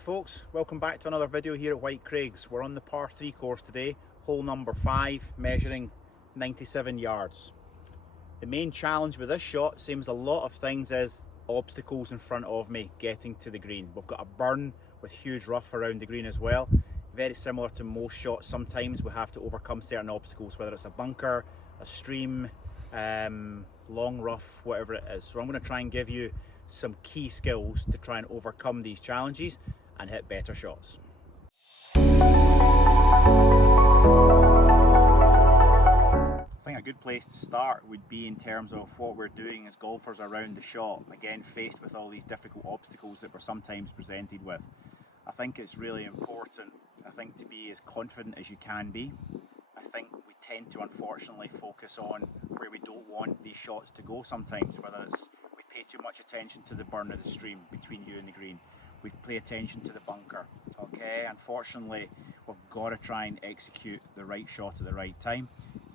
folks, welcome back to another video here at White Craigs. We're on the par 3 course today, hole number 5, measuring 97 yards. The main challenge with this shot, same as a lot of things, is obstacles in front of me getting to the green. We've got a burn with huge rough around the green as well. Very similar to most shots, sometimes we have to overcome certain obstacles, whether it's a bunker, a stream, long rough, whatever it is. So I'm going to try and give you some key skills to try and overcome these challenges and hit better shots. I think a good place to start would be in terms of what we're doing as golfers around the shot, again faced with all these difficult obstacles that we're sometimes presented with. I think it's really important, to be as confident as you can be. I think we tend to unfortunately focus on where we don't want these shots to go sometimes, whether it's we pay too much attention to the burn of the stream between you and the green, we pay attention to the bunker. Okay, unfortunately we've got to try and execute the right shot at the right time.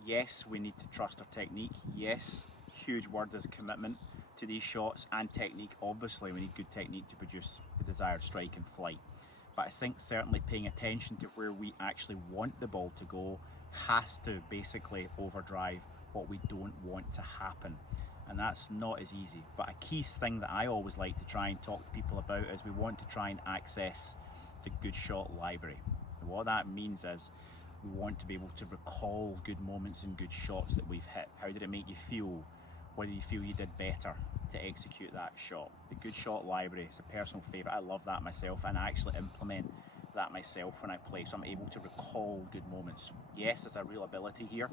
Yes, we need to trust our technique. Yes, huge word is commitment to these shots and technique. Obviously we need good technique to produce the desired strike and flight, but I think certainly paying attention to where we actually want the ball to go has to basically overdrive what we don't want to happen, and that's not as easy. But a key thing that I always like to try and talk to people about is we want to try and access the good shot library. And what that means is we want to be able to recall good moments and good shots that we've hit. How did it make you feel? Whether you feel you did better to execute that shot. The good shot library is a personal favourite. I love that myself, and I actually implement that myself when I play, so I'm able to recall good moments. Yes, there's a real ability here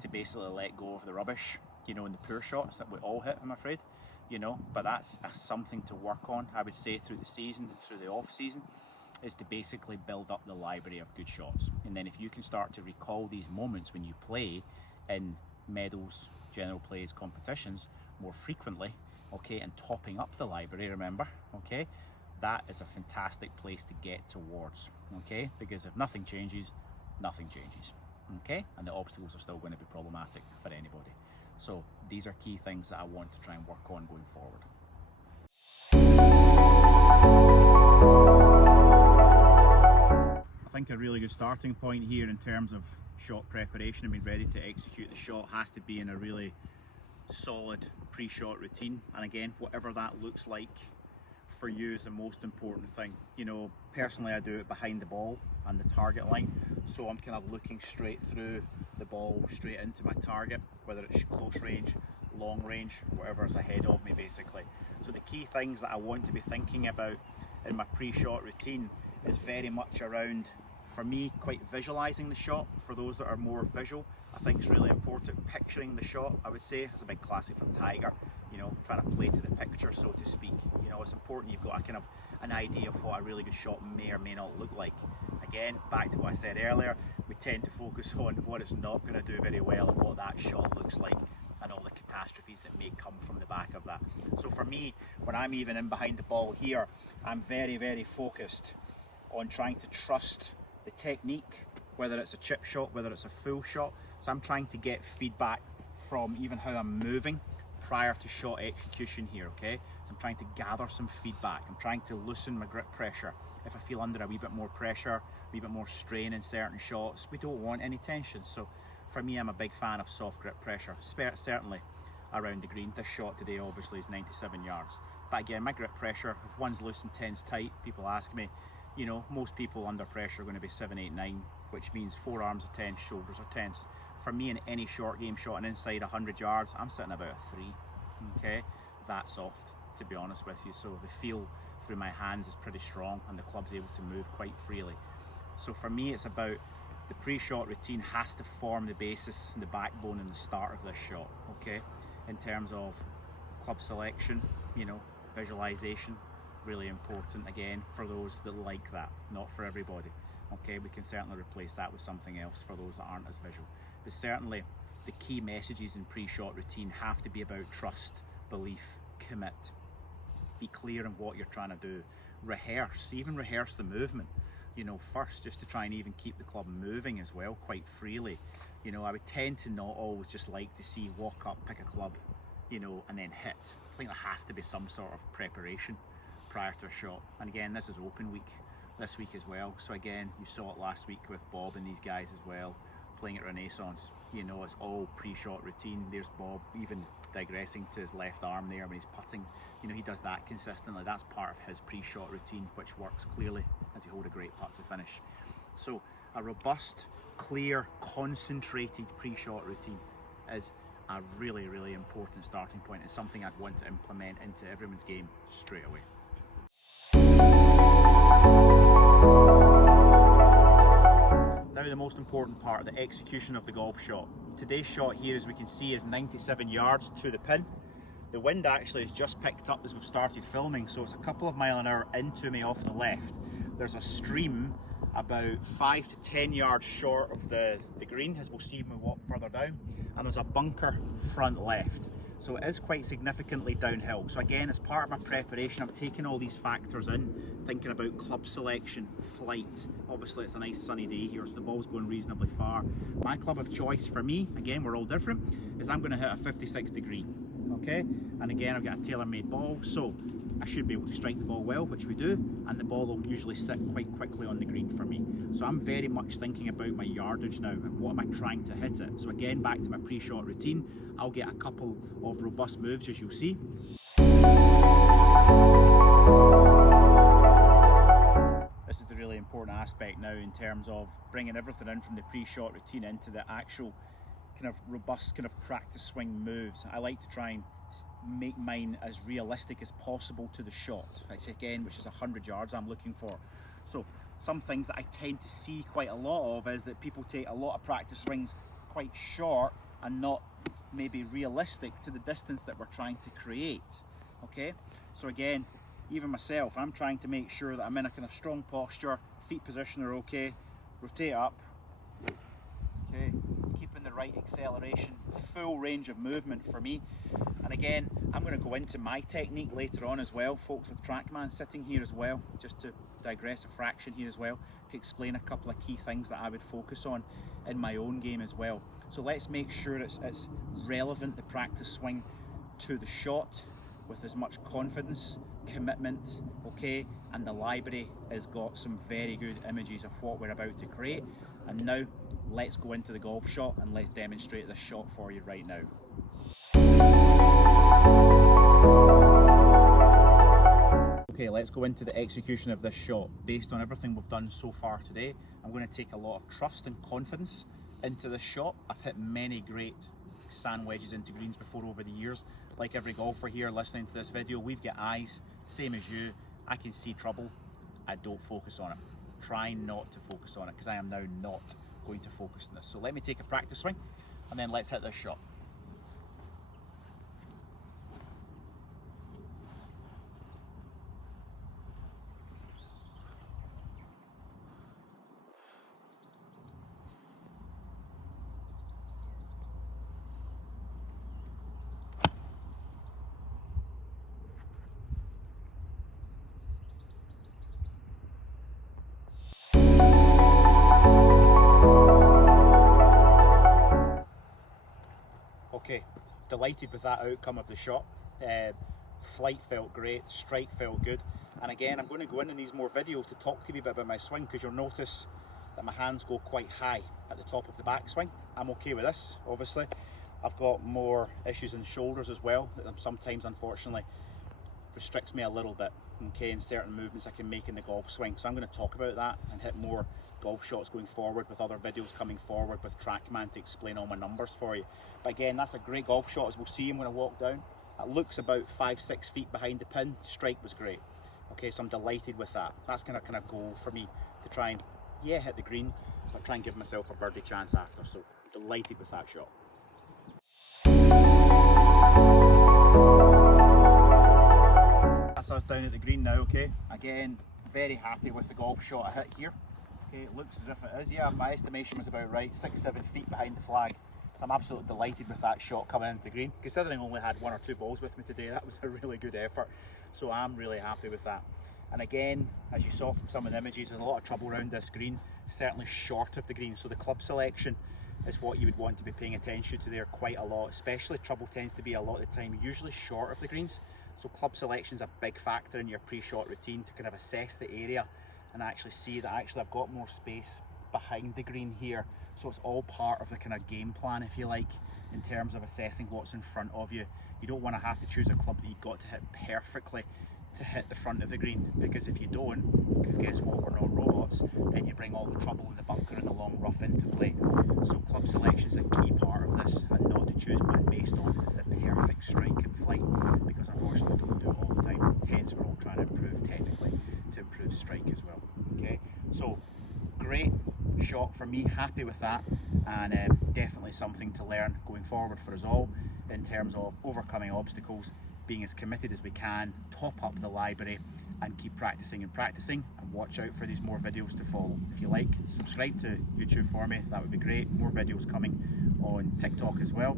to basically let go of the rubbish, in the poor shots that we all hit, I'm afraid, but that's something to work on, I would say, through the season, through the off season, is to basically build up the library of good shots. And then if you can start to recall these moments when you play in medals, general plays, competitions more frequently, okay, and topping up the library, remember, okay, that is a fantastic place to get towards, okay, because if nothing changes, nothing changes, okay, and the obstacles are still going to be problematic for anybody. So these are key things that I want to try and work on going forward. I think a really good starting point here in terms of shot preparation and being ready to execute the shot has to be in a really solid pre-shot routine, and again, whatever that looks like for you is the most important thing. Personally I do it behind the ball and the target line, so I'm kind of looking straight through the ball, straight into my target, whether it's close range, long range, whatever's ahead of me basically. So the key things that I want to be thinking about in my pre-shot routine is very much around, for me, quite visualizing the shot. For those that are more visual, I think it's really important picturing the shot. I would say it's a big classic from Tiger, trying to play to the picture, so to speak. It's important you've got a kind of an idea of what a really good shot may or may not look like. Again, back to what I said earlier, we tend to focus on what it's not going to do very well and what that shot looks like and all the catastrophes that may come from the back of that. So for me, when I'm even in behind the ball here, I'm very, very focused on trying to trust the technique, whether it's a chip shot, whether it's a full shot. So I'm trying to get feedback from even how I'm moving prior to shot execution here, okay? So I'm trying to gather some feedback. I'm trying to loosen my grip pressure. If I feel under a wee bit more pressure, a wee bit more strain in certain shots, we don't want any tension. So for me, I'm a big fan of soft grip pressure, certainly around the green. This shot today obviously is 97 yards. But again, my grip pressure, if one's loose and ten's tight, people ask me, most people under pressure are going to be 7, 8, 9, which means forearms are tense, shoulders are tense. For me, in any short game shot and inside 100 yards, I'm sitting about a 3, okay? That soft, to be honest with you. So the feel through my hands is pretty strong and the club's able to move quite freely. So for me, it's about the pre-shot routine has to form the basis and the backbone and the start of this shot, okay? In terms of club selection, visualization, really important, again, for those that like that, not for everybody. Okay, we can certainly replace that with something else for those that aren't as visual. But certainly the key messages in pre-shot routine have to be about trust, belief, commit. Be clear on what you're trying to do. Rehearse, even rehearse the movement, first, just to try and even keep the club moving as well, quite freely. I would tend to not always just like to see walk up, pick a club, and then hit. I think there has to be some sort of preparation prior to a shot. And again, this is open week, this week as well. So again, you saw it last week with Bob and these guys as well, playing at Renaissance. You know, it's all pre-shot routine. There's Bob even digressing to his left arm there when he's putting. You know, he does that consistently. That's part of his pre-shot routine, which works clearly as he holds a great putt to finish. So a robust, clear, concentrated pre-shot routine is a really, really important starting point. It's something I'd want to implement into everyone's game straight away. Now the most important part, the execution of the golf shot. Today's shot here, as we can see, is 97 yards to the pin. The wind actually has just picked up as we've started filming, so it's a couple of miles an hour into me off the left. There's a stream about 5 to 10 yards short of the green, as we'll see when we walk further down, and there's a bunker front left. So it is quite significantly downhill. So again, as part of my preparation, I'm taking all these factors in, thinking about club selection, flight. Obviously it's a nice sunny day here, so the ball's going reasonably far. My club of choice for me, again, we're all different, is I'm going to hit a 56 degree, okay? And again, I've got a tailor-made ball, so I should be able to strike the ball well, which we do, and the ball will usually sit quite quickly on the green for me. So I'm very much thinking about my yardage now and what am I trying to hit it. So again, back to my pre-shot routine, I'll get a couple of robust moves, as you'll see. This is the really important aspect now in terms of bringing everything in from the pre-shot routine into the actual kind of robust kind of practice swing moves. I like to try and make mine as realistic as possible to the shot, which is 100 yards I'm looking for. So some things that I tend to see quite a lot of is that people take a lot of practice swings quite short and not maybe realistic to the distance that we're trying to create. Okay, so again, even myself, I'm trying to make sure that I'm in a kind of strong posture, feet position are okay, rotate up, okay, keeping the right acceleration, full range of movement for me. And again, I'm going to go into my technique later on as well, folks, with TrackMan sitting here as well, just to digress a fraction here as well, to explain a couple of key things that I would focus on in my own game as well. So let's make sure it's relevant, the practice swing, to the shot with as much confidence, commitment, okay, and the library has got some very good images of what we're about to create. And now let's go into the golf shot and let's demonstrate this shot for you right now. Okay, let's go into the execution of this shot. Based on everything we've done so far today, I'm going to take a lot of trust and confidence into this shot. I've hit many great sand wedges into greens before over the years. Like every golfer here listening to this video, we've got eyes, same as you. I can see trouble, I don't focus on it. Try not to focus on it, because I am now not going to focus on this. So let me take a practice swing and then let's hit this shot. Okay, delighted with that outcome of the shot. Flight felt great, strike felt good, and again I'm going to go in these more videos to talk to you a bit about my swing, because you'll notice that my hands go quite high at the top of the backswing. I'm okay with this, obviously. I've got more issues in shoulders as well, that sometimes unfortunately restricts me a little bit, okay, in certain movements I can make in the golf swing. So I'm going to talk about that and hit more golf shots going forward, with other videos coming forward with TrackMan to explain all my numbers for you. But again, that's a great golf shot, as we'll see. I'm going to walk down. It looks about 5-6 feet behind the pin. Strike was great. Okay, so I'm delighted with that. That's kind of goal for me, to try and, yeah, hit the green, but try and give myself a birdie chance after. So I'm delighted with that shot. That's us down at the green now, okay? Again, very happy with the golf shot I hit here. Okay, it looks as if it is, yeah, my estimation was about right, 6-7 feet behind the flag. So I'm absolutely delighted with that shot coming into the green. Considering I only had 1 or 2 balls with me today, that was a really good effort. So I'm really happy with that. And again, as you saw from some of the images, there's a lot of trouble around this green, certainly short of the green. So the club selection is what you would want to be paying attention to there quite a lot, especially trouble tends to be a lot of the time usually short of the greens. So club selection is a big factor in your pre-shot routine to kind of assess the area and actually see that actually I've got more space behind the green here. So it's all part of the kind of game plan, if you like, in terms of assessing what's in front of you. You don't want to have to choose a club that you've got to hit perfectly to hit the front of the green, because if you don't, because guess what, we're not robots, then you bring all the trouble in the bunker and the long rough into play. So club selection is a key part of this, and not to choose one based on the perfect strike and flight, because unfortunately we don't do it all the time. Hence we're all trying to improve technically to improve strike as well. Okay, so great shot for me, happy with that, and definitely something to learn going forward for us all in terms of overcoming obstacles, being as committed as we can, top up the library and keep practicing and practicing, and watch out for these more videos to follow. If you like, subscribe to YouTube for me, that would be great. More videos coming on TikTok as well,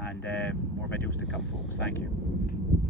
and more videos to come, folks. Thank you.